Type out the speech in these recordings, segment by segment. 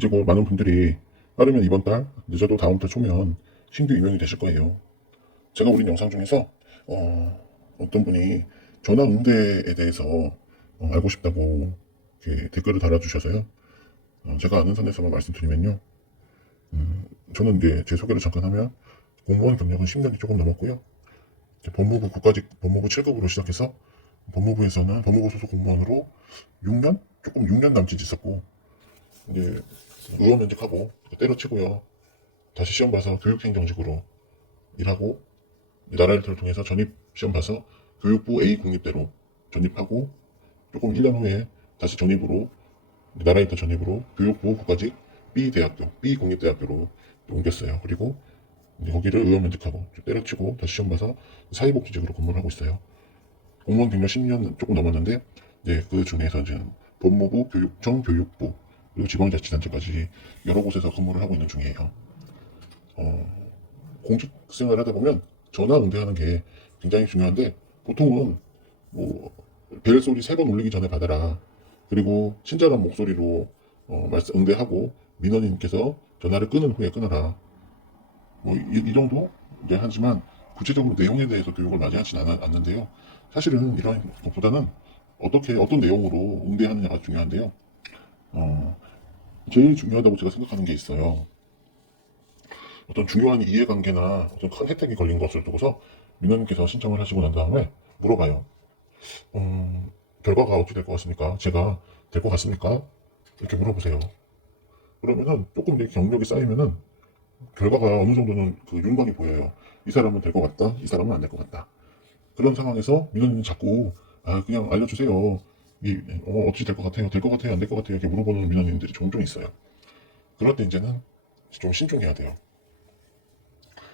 이제 곧 많은 분들이 빠르면 이번 달, 늦어도 다음 달 초면 신규 임용이 되실 거예요. 제가 올린 영상 중에서 어, 어떤 분이 전화 응대에 대해서 어, 알고 싶다고 댓글을 달아주셔서요. 어, 제가 아는 선에서만 말씀드리면요. 음, 저는 이제 제 소개를 잠깐 하면 공무원 경력은 10년이 조금 넘었고요. 법무부 국가직 법무부 7급으로 시작해서 법무부에서는 법무부 소속 공무원으로 6년? 조금 6년 남짓 있었고 이제 의원 면직하고 때려치고요. 다시 시험 봐서 교육행정직으로 일하고 나라일터를 통해서 전입 시험 봐서 교육부 A 국립대로 전입하고 조금 1년 후에 다시 전입으로 나라일터 전입으로 교육부 국가직 B 대학교 B 국립대학교로 옮겼어요. 그리고 거기를 의원 면직하고 좀 때려치고 다시 시험 봐서 사회복지직으로 근무를 하고 있어요. 공무원 경력 10년 조금 넘었는데 이제 그 중에서 이제 법무부, 교육청, 교육부 그리고 지방자치단체까지 여러 곳에서 근무를 하고 있는 중이에요. 어, 공직 생활을 하다 보면 전화 응대하는 게 굉장히 중요한데 보통은 뭐 벨소리 세 번 울리기 전에 받아라. 그리고 친절한 목소리로 어, 말씀 응대하고 민원인께서 전화를 끊은 후에 끊어라. 뭐이 정도 이제 하지만 구체적으로 내용에 대해서 교육을 많이 하진 않, 않는데요. 사실은 이런 것보다는 어떻게 어떤 내용으로 응대하느냐가 중요한데요. 어, 제일 중요하다고 제가 생각하는 게 있어요. 어떤 중요한 이해관계나 어떤 큰 혜택이 걸린 것을 두고서 민원인께서 신청을 하시고 난 다음에 물어봐요. 음, 결과가 어떻게 될 것 같습니까? 제가 될 것 같습니까? 이렇게 물어보세요. 그러면은 조금 이제 경력이 쌓이면은 결과가 어느 정도는 그 윤곽이 보여요. 이 사람은 될 것 같다. 이 사람은 안 될 것 같다. 그런 상황에서 민원인은 자꾸 아 그냥 알려주세요. 이 어, 어떻게 될것 같아요? 될 것 같아요? 안 될 것 같아요? 이렇게 물어보는 민원인들이 종종 있어요. 그럴 때 이제는 좀 신중해야 돼요.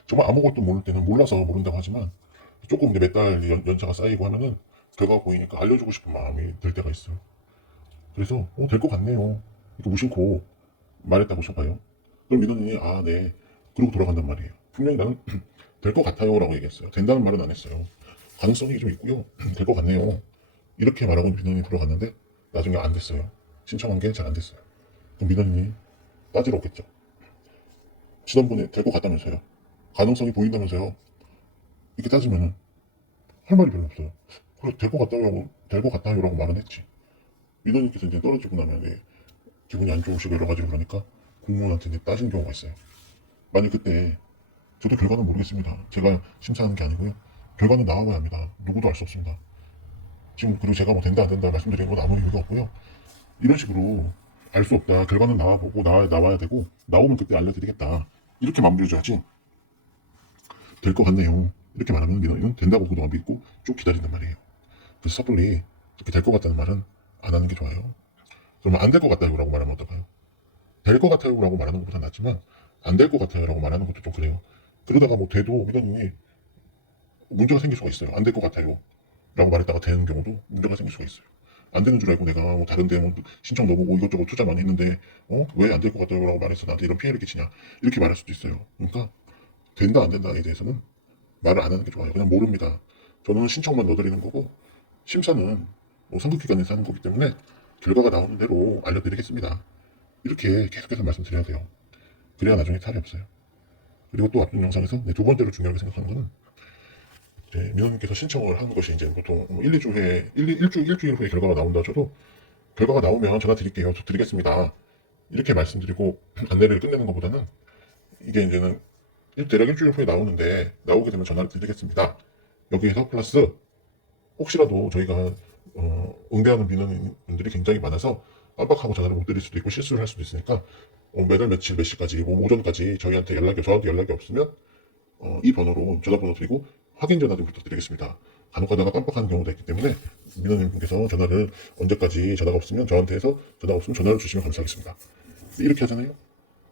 정말 아무것도 모를 때는 몰라서 모른다고 하지만 조금 이제 몇 달 연차가 쌓이고 하면은 결과가 보이니까 알려주고 싶은 마음이 들 때가 있어요. 그래서 어, 될 것 같네요. 이렇게 무심코 말했다고 쳐봐요. 그럼 민원인이 아 네. 그러고 돌아간단 말이에요. 분명히 나는 될 것 같아요 라고 얘기했어요. 된다는 말은 안 했어요. 가능성이 좀 있고요. 될 것 같네요. 이렇게 말하고 민원인이 들어갔는데 나중에 안 됐어요. 신청한 게 잘 안 됐어요. 그럼 민원인이 따지러 오겠죠. 지난번에 될것 같다면서요. 가능성이 보인다면서요. 이렇게 따지면은 할 말이 별로 없어요. 그래 될것 같다고 될것 같아요라고 말은 했지. 민원인께서 이제 떨어지고 나면 이제 기분이 안 좋으시고 여러 가지로 그러니까 공무원한테 이제 따진 경우가 있어요. 만약 그때 저도 결과는 모르겠습니다. 제가 심사하는 게 아니고요. 결과는 나와봐야 합니다. 누구도 알 수 없습니다. 지금 그리고 제가 뭐 된다 안 된다 말씀드리는 건 아무 이유가 없고요. 이런 식으로 알 수 없다. 결과는 나와보고 나와, 나와야 되고 나오면 그때 알려드리겠다. 이렇게 마무리해줘야지. 될 것 같네요. 이렇게 말하면 민원인은 된다고 그동안 믿고 쭉 기다린단 말이에요. 그래서 섣불리 이렇게 될 것 같다는 말은 안 하는 게 좋아요. 그러면 안 될 것 같다요라고 말하면 어떨까요? 될 것 같아요라고 말하는 것보다 낫지만 안 될 것 같아요라고 말하는 것도 좀 그래요. 그러다가 뭐 돼도 민원인이 문제가 생길 수가 있어요. 안 될 것 같아요. 라고 말했다가 되는 경우도 문제가 생길 수가 있어요. 안 되는 줄 알고 내가 뭐 다른 데 뭐 신청 넣어보고 이것저것 투자 많이 했는데 어? 왜 안 될 것? 라고 말해서 나한테 이런 피해를 끼치냐. 이렇게 말할 수도 있어요. 그러니까 된다 안 된다에 대해서는 말을 안 하는 게 좋아요. 그냥 모릅니다. 저는 신청만 넣어드리는 거고 심사는 뭐 선거기관에서 하는 거기 때문에 결과가 나오는 대로 알려드리겠습니다. 이렇게 계속해서 말씀드려야 돼요. 그래야 나중에 탈이 없어요. 그리고 또 앞전 영상에서 네, 두 번째로 중요하게 생각하는 거는 이제 민원인께서 신청을 하는 것이 이제 보통 1, 2주 후에 1, 1주, 일주일 후에 결과가 나온다 쳐도 결과가 나오면 전화 드릴게요. 저 드리겠습니다. 이렇게 말씀드리고 안내를 끝내는 것보다는 이게 이제는 일- 대략 일주일 후에 나오는데 나오게 되면 전화를 드리겠습니다. 여기에서 플러스 혹시라도 저희가 어, 응대하는 민원인분들이 굉장히 많아서 깜빡하고 전화를 못 드릴 수도 있고 실수를 할 수도 있으니까 어, 매달 며칠 몇 시까지 뭐 오전까지 저희한테 연락이 저한테 연락이 없으면 어, 이 번호로 전화번호 드리고 확인 전화 좀 부탁드리겠습니다. 간혹 가다가 깜빡하는 경우도 있기 때문에 민원인 분께서 전화를 언제까지 전화가 없으면 저한테 해서 전화가 없으면 전화를 주시면 감사하겠습니다. 이렇게 하잖아요.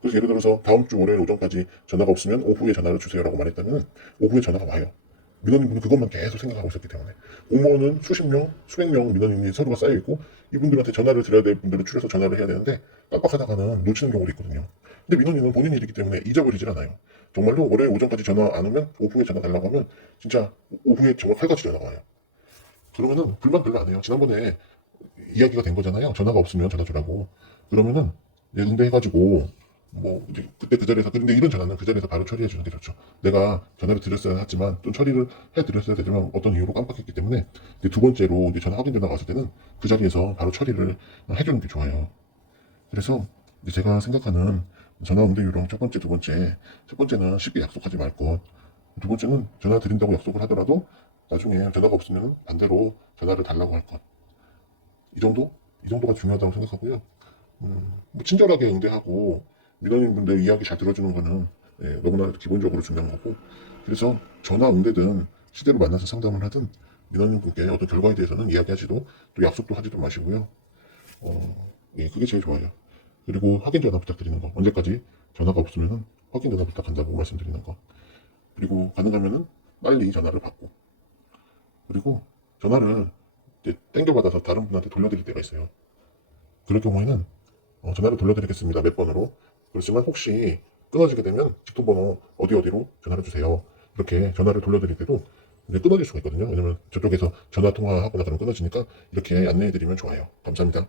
그래서 예를 들어서 다음 주 월요일 오전까지 전화가 없으면 오후에 전화를 주세요라고 말했다면 오후에 전화가 와요. 민원인분은 그것만 계속 생각하고 있었기 때문에 공무원은 수십 명, 수백 명 민원인이 서류가 쌓여 있고 이분들한테 전화를 드려야 될 분들을 추려서 전화를 해야 되는데 깜빡하다가는 놓치는 경우도 있거든요. 근데 민원인은 본인 일이기 때문에 잊어버리질 않아요. 정말로 월요일 오전까지 전화 안 오면 오후에 전화 달라고 하면 진짜 오후에 정말 칼같이 전화가 와요. 그러면은 불만 별로 안 해요. 지난번에 이야기가 된 거잖아요. 전화가 없으면 전화 주라고. 그러면은 이제 응대 해가지고 뭐 이제 그때 그 자리에서 근데 이런 전화는 그 자리에서 바로 처리해 주는 게 좋죠. 내가 전화를 드렸어야 하지만 좀 처리를 해 드렸어야 되지만 어떤 이유로 깜빡했기 때문에 두 번째로 이제 전화 확인 전화가 왔을 때는 그 자리에서 바로 처리를 해주는 게 좋아요. 그래서 제가 생각하는 전화 응대 요령 첫 번째, 두 번째, 첫 번째는 쉽게 약속하지 말 것. 두 번째는 전화 드린다고 약속을 하더라도 나중에 전화가 없으면 반대로 전화를 달라고 할 것. 이 정도? 이 정도가 중요하다고 생각하고요. 음, 뭐 친절하게 응대하고 민원인분들 이야기 잘 들어주는 거는 예, 너무나 기본적으로 중요한 거고 그래서 전화 응대든 시대로 만나서 상담을 하든 민원인 분께 어떤 결과에 대해서는 이야기하지도 또 약속도 하지도 마시고요. 어, 예, 그게 제일 좋아요. 그리고 확인 전화 부탁드리는 거. 언제까지 전화가 없으면 확인 전화 부탁한다고 말씀드리는 거. 그리고 가능하면은 빨리 전화를 받고. 그리고 전화를 땡겨받아서 다른 분한테 돌려드릴 때가 있어요. 그럴 경우에는 어, 전화를 돌려드리겠습니다. 몇 번으로. 그렇지만 혹시 끊어지게 되면 직통번호 어디 어디로 전화를 주세요. 이렇게 전화를 돌려드릴 때도 이제 끊어질 수가 있거든요. 왜냐면 저쪽에서 전화 통화하거나 그러면 끊어지니까 이렇게 안내해드리면 좋아요. 감사합니다.